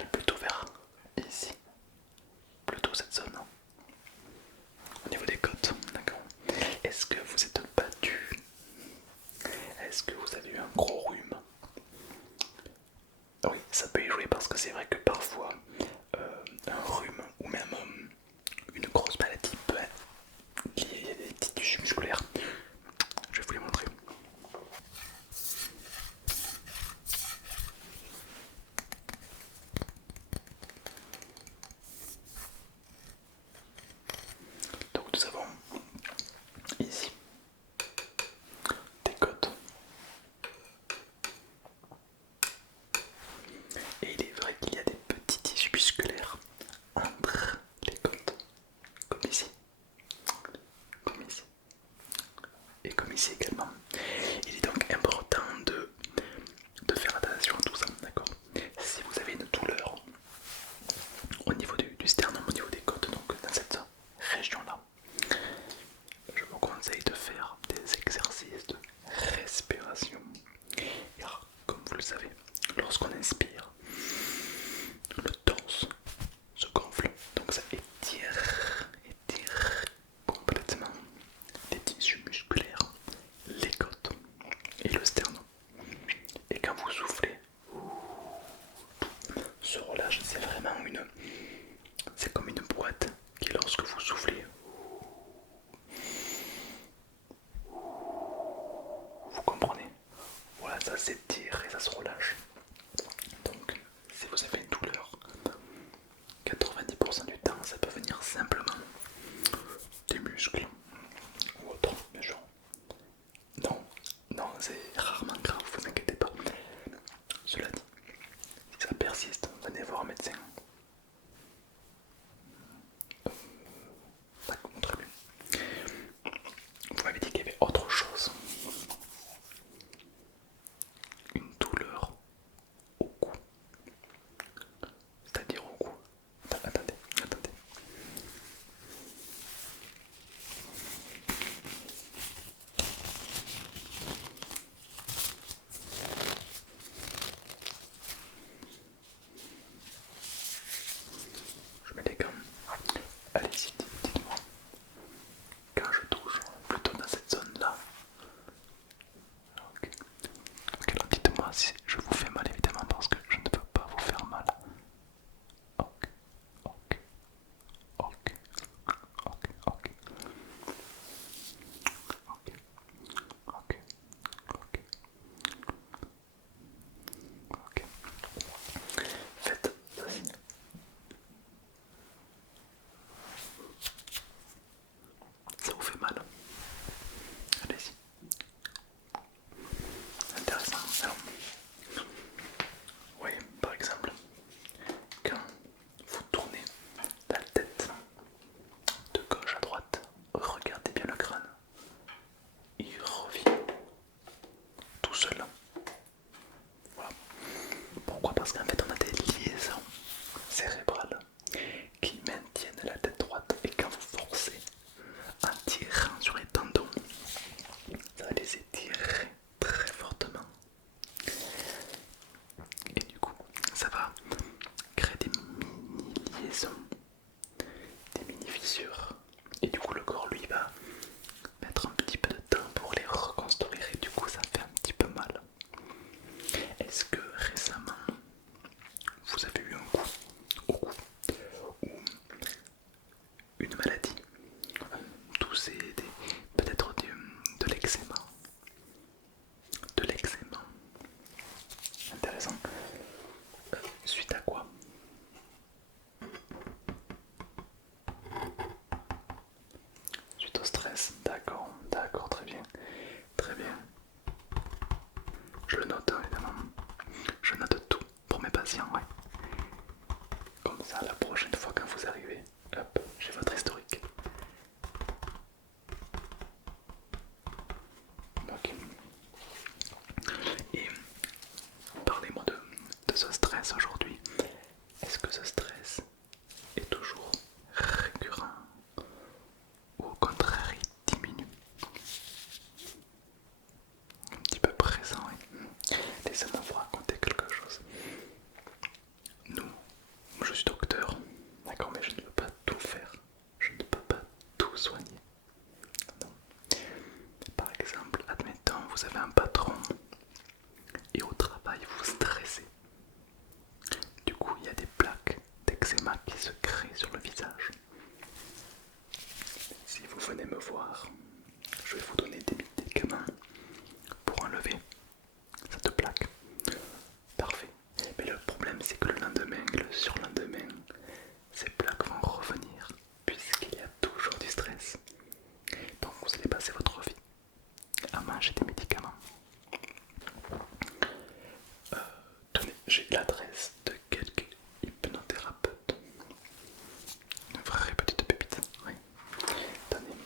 mal plutôt vers ici, plutôt cette zone. Au niveau des côtes, d'accord. Est-ce que vous êtes battu? Est-ce que vous avez eu un gros rhume? Oui, ça peut y jouer parce que c'est vrai que parfois un rhume ou même une grosse maladie peut lier des petits tissus musculaires. Je vais vous les montrer. Donc nous avons ici des côtes. Et il est vrai qu'il y a des petits tissus musculaires entre les côtes, comme ici, comme ici, et comme ici également. Il est donc important de faire attention à tout ça, d'accord? Si vous avez une douleur au niveau du sternum, au niveau des côtes, donc dans cette région-là, je vous conseille de faire des exercices de respiration. Car, comme vous le savez, lorsqu'on inspire, le torse se gonfle, donc ça étire complètement les tissus musculaires, les côtes et le sternum. Et quand vous soufflez, se relâche, c'est vraiment c'est comme une boîte qui, lorsque vous soufflez, vous comprenez? Voilà, ça s'étire et ça se relâche. Donc, si vous avez une douleur, 90% du temps, ça peut venir simplement des muscles ou autre, mais genre, non, non, c'est rarement grave, vous inquiétez pas. Cela dit, si ça persiste, venez voir un médecin. D'accord, très bien. Vous m'avez dit qu'il y avait autre chose. Une douleur au cou. C'est-à-dire au cou. Attendez, attendez. Je mets les gants. Allez-y, dites-moi. Quand je touche, plutôt dans cette zone-là. Ok. Ok, alors dites-moi si je vous fais mal évidemment parce que je ne veux pas vous faire mal. Ok, ok, ok, ok, ok, ok, ok, ok, ok. Faites le signe. Ça vous fait mal? Allez-y. Intéressant. Alors, oui, par exemple, quand vous tournez la tête de gauche à droite, regardez bien le crâne. Il revient tout seul. Voilà. Pourquoi? Parce qu'en fait on a des liaisons cérébrales qui maintiennent la tête droite et quand vous forcez en tirant sur les tendons, ça va les étirer très fortement. Et du coup, ça va créer des mini-liaisons, des mini-fissures. Et du coup, le corps lui va mettre un petit peu de temps pour les reconstruire et du coup, ça fait un petit peu mal. Est-ce que récemment, vous avez eu un coup au cou ou une maladie, tous ces, peut-être de l'eczéma, de l'eczéma, intéressant. Suite à quoi? Suite au stress, d'accord, d'accord, très bien, très bien. Je le note hein, évidemment, je note tout pour mes patients, ouais. Comme ça, la prochaine fois quand vous arrivez, hop, j'ai votre historique. Ok. Et parlez-moi de ce stress aujourd'hui. Est-ce que ce stress est toujours récurrent ou au contraire il diminue? Un petit peu présent, oui. Laissez-moi vous raconter quelque chose. Nous, suis docteur, d'accord, mais je ne peux pas tout faire. Je ne peux pas tout soigner. Non. Par exemple, admettons, vous avez un patron et au travail vous stressez. Du coup, il y a des plaques d'eczéma qui se créent sur le visage. Si vous venez me voir, je vais vous donner des médicaments pour enlever cette plaque. Parfait. Mais le problème, c'est que le lendemain, le surlendemain, ces plaques vont revenir puisqu'il y a toujours du stress. Donc vous allez passer votre vie à manger des médicaments. Tenez, j'ai l'adresse de quelques hypnothérapeutes. Une vraie petite pépite. Oui. Tenez.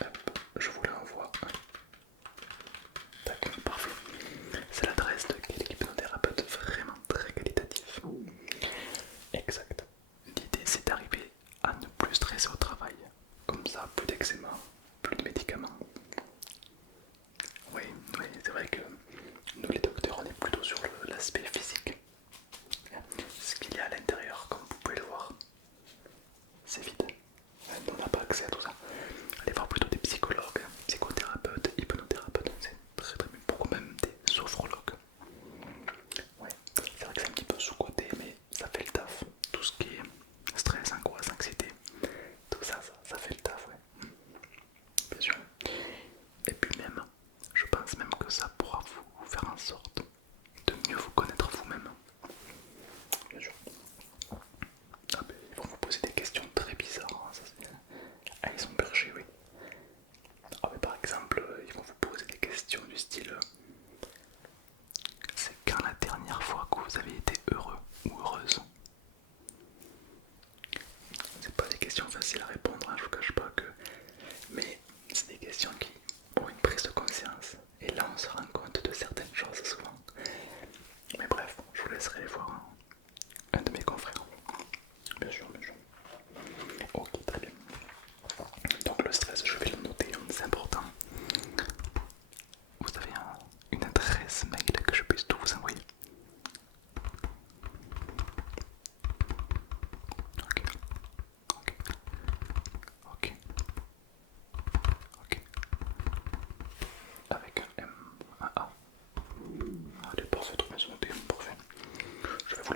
Hop, je vous l'envoie. D'accord, parfait. C'est l'adresse de quelques hypnothérapeutes vraiment très qualitatifs. Exact. L'idée c'est d'arriver à ne plus stresser au travail. Comme ça, plus d'eczéma, plus de médicaments. Oui, oui, c'est vrai que nous les docteurs on est plutôt sur l'aspect physique. Ce qu'il y a à l'intérieur, comme vous pouvez le voir, c'est vide. On n'a pas accès à tout ça. Allez voir plutôt des psychologues, psychothérapeutes, hypnothérapeutes, c'est très très bien. Pourquoi même des sophrologues. Ouais, c'est vrai que c'est un petit peu sous-côté, mais ça fait le taf. Tout ce qui est stress, angoisse, anxiété, tout ça, ça fait le taf, ouais. Bien sûr. Et puis même, je pense même que ça pourra vous faire en sorte de mieux vous connaître vous-même. Bien sûr. Ah ben, ils vont vous poser des questions très bizarres, hein, ça c'est... Ah, ils sont perchés, oui. Ah mais par exemple, ils vont vous poser des questions du style c'est quand la dernière fois que vous avez été heureux ou heureuse? C'est pas des questions faciles à répondre, hein, je vous cache pas que... Mais c'est des questions qui ont une prise de conscience. Et là on se rend compte de certaines choses souvent. Mais bref, je vous laisserai aller voir un de mes confrères. Bien sûr, bien sûr. Ok, très bien. Donc le stress, je vais le noter, hein, c'est important. Vous avez une adresse mail que je puisse tout vous envoyer? Ok, ok, ok, ok. Avec un M, un A. Allez, parfait, trop bien, c'est noté, parfait. Je vais vous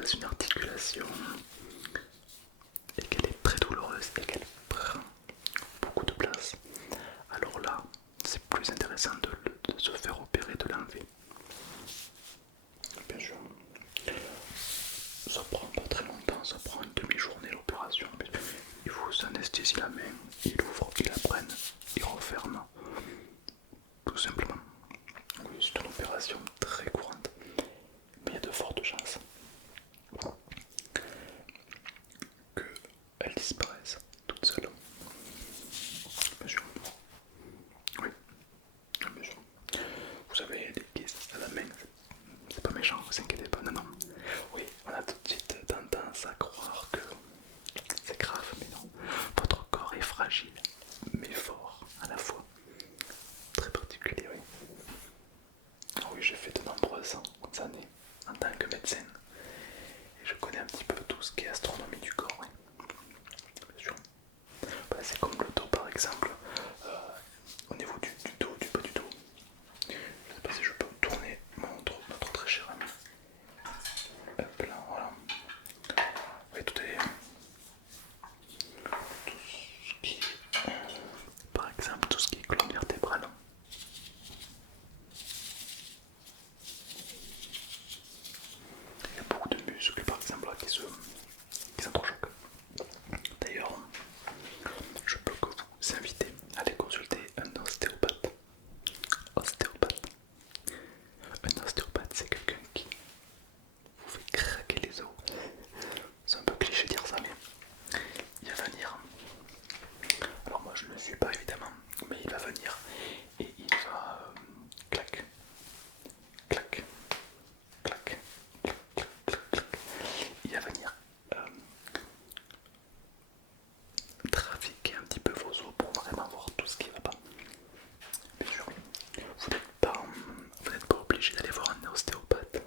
dans une articulation et qu'elle est très douloureuse et qu'elle prend beaucoup de place, alors là c'est plus intéressant de se faire opérer, de l'enlever. Bien sûr, ça prend pas très longtemps, ça prend une demi-journée l'opération. Il vous anesthésie la main, il ouvre, il la prenne, il referme, tout simplement. Oui, c'est une opération très courante, mais il y a de fortes chances qu'elle disparaisse toute seule. Bien sûr. Oui, bien sûr. Vous avez des pistes à la main, c'est pas méchant, vous inquiétez pas, non, non. Oui, on a tout de suite tendance à croire que c'est grave, mais non. Votre corps est fragile, mais fort à la fois. Très particulier, oui. Ah oui, j'ai fait de nombreuses années en tant que médecin. Et je connais un petit peu tout ce qui est astronomie du corps, oui. Bien sûr. Voilà, c'est comme le dos par exemple. Au niveau du dos, du bas du dos. Je sais pas si je peux tourner notre très cher ami. Hop là, voilà. Oui, tout est... Tout ce qui est... Par exemple, tout ce qui est colonne vertébrale. Il y a beaucoup de muscles par exemple là, qui s'entrechoquent. D'ailleurs, je peux que vous inviter à aller consulter un ostéopathe. Ostéopathe. Un ostéopathe, c'est quelqu'un qui vous fait craquer les os. C'est un peu cliché de dire ça, mais il va venir. Alors moi je ne le suis pas évidemment, mais il va venir et il va clac, clac, clac, clac, clac, clac. Il va venir trafiquer un petit peu vos os pour vraiment voir tout ce qui va pas. Bien sûr, vous n'êtes pas obligé d'aller voir un ostéopathe.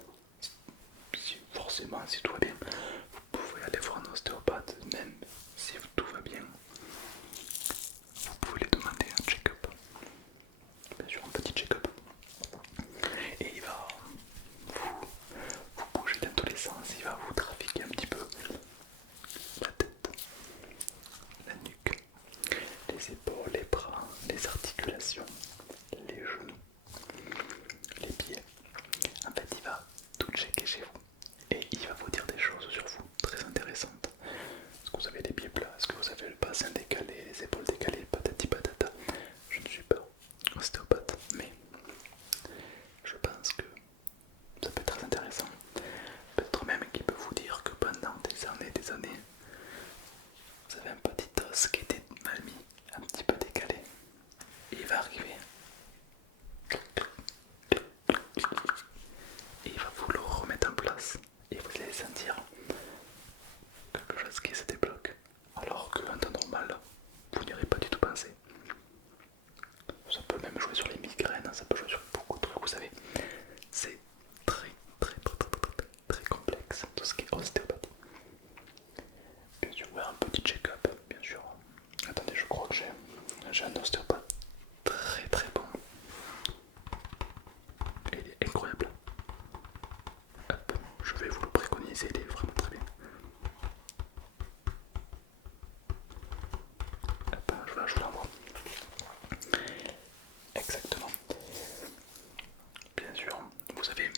Forcément, si tout va bien, vous pouvez aller voir un ostéopathe, même si tout va bien. Vous pouvez lui demander un check-up. Bien sûr, un petit check-up. Et il va vous bouger dans tous les sens, il va vous trafiquer un petit peu la tête, la nuque, les épaules, les bras, les articulations, les genoux, les pieds. En fait, il va tout checker chez vous et il va vous dire des choses sur vous très intéressantes. Est-ce que vous avez les pieds plats? Est-ce que vous avez le bassin décalé, les épaules décalées, patati patata? Je ne suis pas ostéopathe, mais je pense que ça peut être très intéressant. Peut-être même qu'il peut vous dire que pendant des années, vous avez un petit os qui était mal mis, un petit peu décalé. Et il va arriver. Et il va vous le remettre en place. Et vous allez sentir quelque chose qui se débloque. Alors qu'en temps normal, vous n'y aurez pas du tout pensé. Ça peut même jouer sur les migraines, ça peut jouer sur beaucoup de trucs, vous savez. C'est très complexe, tout ce qui est ostéopathie. Bien sûr, ouais, un petit check-up, bien sûr. Attendez, je crois que j'ai un ostéopathe très bon. Et il est incroyable. Hop, je vais vous le préconiser, il est vraiment très bien. Hop, je vous l'envoie. Exactement. Bien sûr, vous avez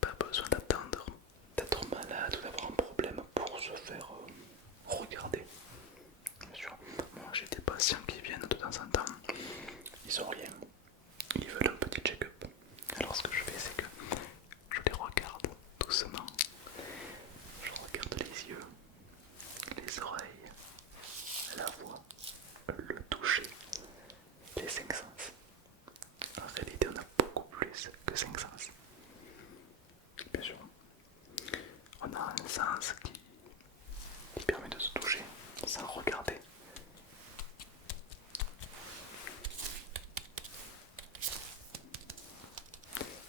pas besoin d'attendre d'être malade ou d'avoir un problème pour se faire regarder. Bien sûr, moi j'ai des patients qui viennent de temps en temps, ils ont rien, ils veulent un petit check-up. Alors ce que je fais, c'est que je les regarde doucement, je regarde les yeux, les oreilles, la voix, le toucher, les cinq sens. En réalité, on a beaucoup plus que cinq sens. Bien sûr, on a un sens qui permet de se toucher sans regarder.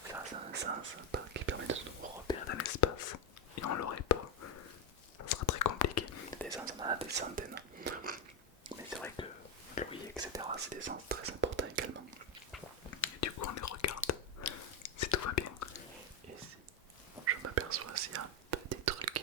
Ça, c'est un sens qui permet de nous repérer dans l'espace. Et on l'aurait pas. Ça sera très compliqué. Des sens, on en a des centaines. Mais c'est vrai que l'ouïe, etc., c'est des sens très importants également. Et du coup, on les regarde si tout va bien. Et si je m'aperçois s'il y a un petit truc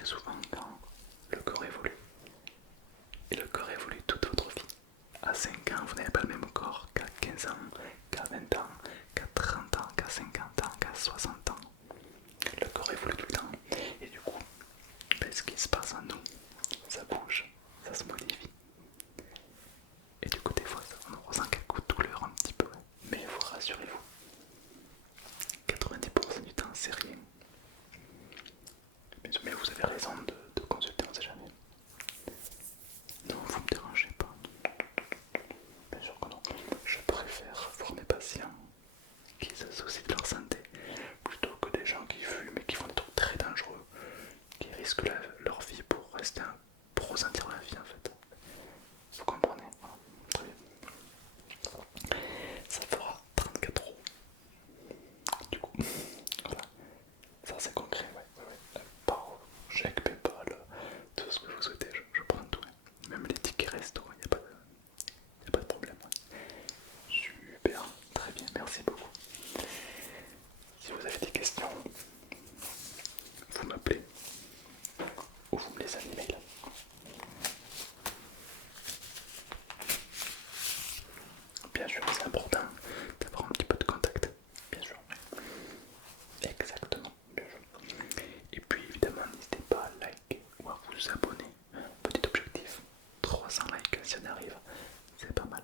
très souvent quand le corps évolue. Et le corps évolue toute votre vie. À 5 ans, vous n'avez pas le même corps qu'à 15 ans, qu'à 20 ans, qu'à 30 ans, qu'à 50 ans, qu'à 60 ans. Le corps évolue tout le temps. Et du coup, ben, ce qui se passe en nous, ça bouge, ça se modifie. Et du coup, des fois, on ressent quelques coups de douleur un petit peu. Mais vous rassurez-vous, 90% du temps, c'est rien. Mais vous avez raison de consulter, on sait jamais. Non, vous me dérangez pas. Bien sûr que non. Je préfère voir mes patients qui se soucient de leur santé plutôt que des gens qui fument et qui font des trucs très dangereux, qui risquent leur vie pour rester pour ressentir la vie en fait. Vous comprenez? Voilà. Très bien. Ça fera 34 euros. Du coup, voilà. Ça c'est concret, ouais. Par chèque, PayPal, tout ce que vous souhaitez, je prends tout. Ouais. Même les tickets resto, il n'y a pas de problème. Ouais. Super, très bien, merci beaucoup. Si vous avez des questions, vous m'appelez ou vous me laissez un email. Bien sûr, c'est important d'avoir un petit peu de contact. Bien sûr. Exactement, bien sûr. Et puis évidemment, n'hésitez pas à liker ou à vous abonner. Petit objectif, 300 likes si on arrive, c'est pas mal.